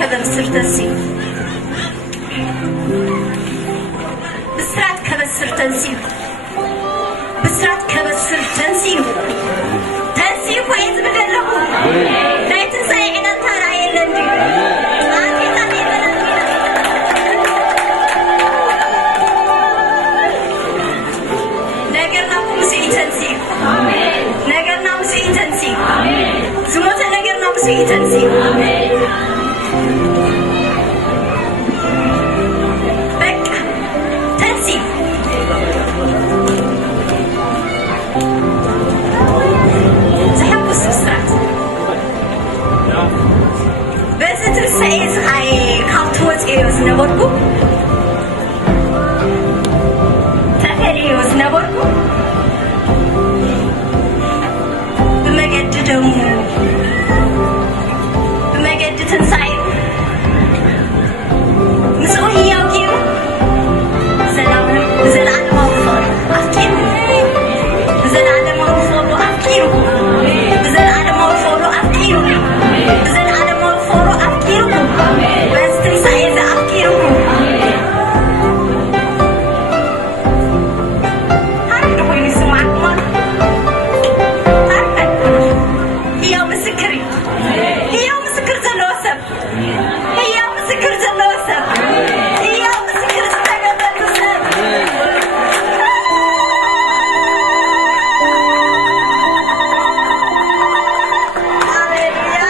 ከበብስር ተንሲኡ ብስራት ከበስር ተንሲኡ ብስራት ከበስር ተንሲኡ ተንሲኡ እኮ እየ ዝብል ዘለኹ ናይ ትንሣኤ ዒናታ ራእየለ እንጂ ኣንቴታት የበለን ነገርና እኮ ምስኡ ተንሲኡ ነገርና ምስኡ ተንሲኡ ዝሞተ ነገርና ምስኡ ተንሲኡ ዝነበርኩ ተፈልዮ ዝነበርኩ ብመገዲ ደሙ ብመገዲ ትንሣኤኡ ምስኡ ህያው ገይሩ ብዘለዓለማዊ ፍቕሪ ኣፍቂሩ ብዘለዓለማዊ ፍቕሩ ኣፍቂሩ ብዘለዓለማዊ ፍቕሩ ኣፍቂሩ ብዘለዓለማዊ ፍቕሩ ኣፍቂሩኩም በዚ ትንሣኤ ዘኣፍቂሩኩም ሃርደ ኮይኑ ይስማዕኩማ ሃርደ ህያው ምስክር እዩ ህያው ምስክር ዘለዎ ሰብ ህያው ምስክር ዘለዎ ሰብ ህያው ምስክር ዝተገበሉ ሰብ ሃሌሉያ